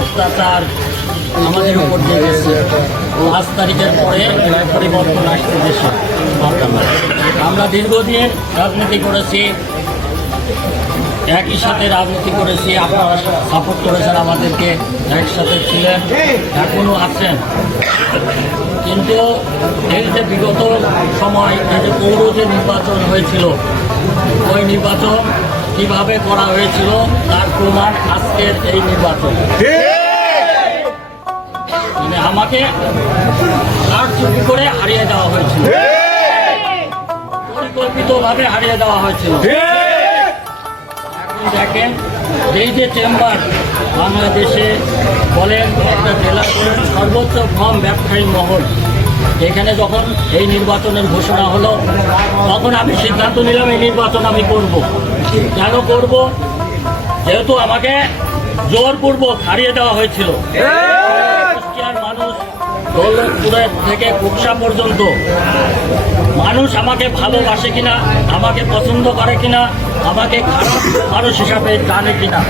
অত্যাচার আমাদের উপর দিয়ে গেছে পাঁচ তারিখের পরে পরিবর্তন আসছে দেশে আমরা দীর্ঘদিন রাজনীতি করেছি, একই সাথে রাজনীতি করেছি, আপনারা সাপোর্ট করেছেন আমাদেরকে, একসাথে ছিলেন এখনও আছেন। কিন্তু এই যে বিগত সময় এই যে পৌর যে নির্বাচন হয়েছিল, ওই নির্বাচন কীভাবে করা হয়েছিল, তার প্রমাণ আজকের এই নির্বাচন। মানে আমাকে কারচুপি করে হারিয়ে দেওয়া হয়েছিল। পরিকল্পিতভাবে হারিয়ে দেওয়া হয়েছিল। এখন দেখেন এই যে চেম্বার বাংলাদেশে বলেন একটা জেলা বলেন, সর্বোচ্চ কম ব্যবসায়ী মহল, এখানে যখন এই নির্বাচনের ঘোষণা হলো, তখন আমি সিদ্ধান্ত নিলাম এই নির্বাচন আমি করব। কেন করব? যেহেতু আমাকে জোরপূর্বক হারিয়ে দেওয়া হয়েছিল। কুষ্টিয়ার মানুষ দৌলতপুরের থেকে কুকসা পর্যন্ত। মানুষ আমাকে ভালোবাসে কিনা আমাকে পছন্দ করে কিনা আমাকে খারাপ মানুষ হিসাবে জানে কিনা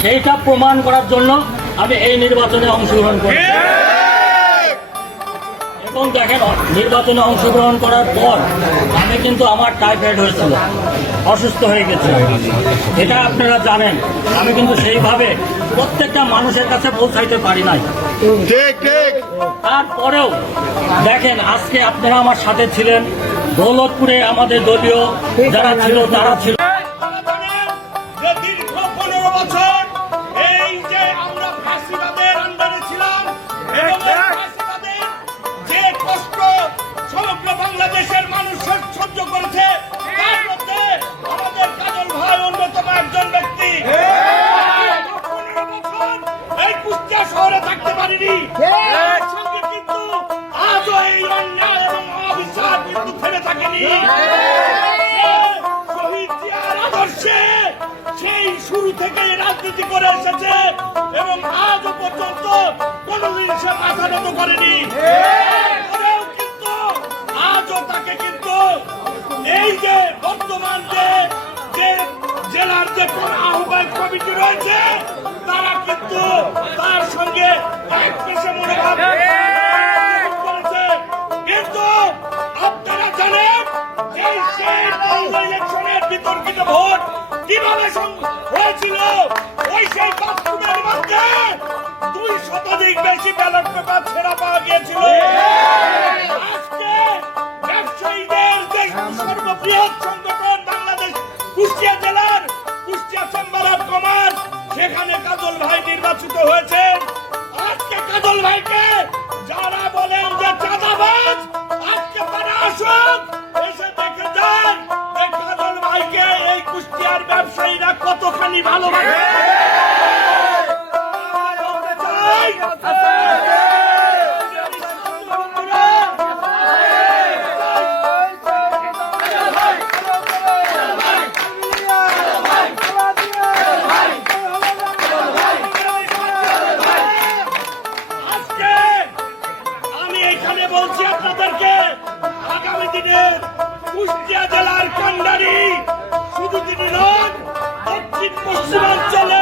সেইটা প্রমাণ করার জন্য আমি এই নির্বাচনে অংশগ্রহণ করি এবং দেখেন নির্বাচনে অংশগ্রহণ করার পর আমি কিন্তু আমার টাইফয়েড হয়েছিল অসুস্থ হয়ে গেছে এটা আপনারা জানেন আমি কিন্তু সেইভাবে প্রত্যেকটা মানুষের কাছে পৌঁছাইতে পারি নাই। তারপরেও দেখেন আজকে আপনারা আমার সাথে ছিলেন দৌলতপুরে আমাদের দলীয় যারা ছিল তারা ছিল। কিন্তু আজও এই অন্যায় এবং অবিচার সেই শুরু থেকে রাজনীতি করে এসেছে এবং আজও পর্যন্ত কোনদিন সে মাথা নত করেনি কিন্তু আজও তাকে কিন্তু এই যে বর্তমান যে জেলার যে আহ্বায়ক কমিটি রয়েছে তারা কিন্তু তার সঙ্গে সেখানে কাজল ভাই নির্বাচিত হয়েছেন আজকে কাজল ভাইকে যারা বলেন যে চাঁদাবাজ, আজকে তারা আসুক। ভালোবাসে। বলছি আপনাদেরকে আগামী দিনের কুষ্টিয়া জেলার কান্ডারি শুধু তিনি নন দক্ষিণ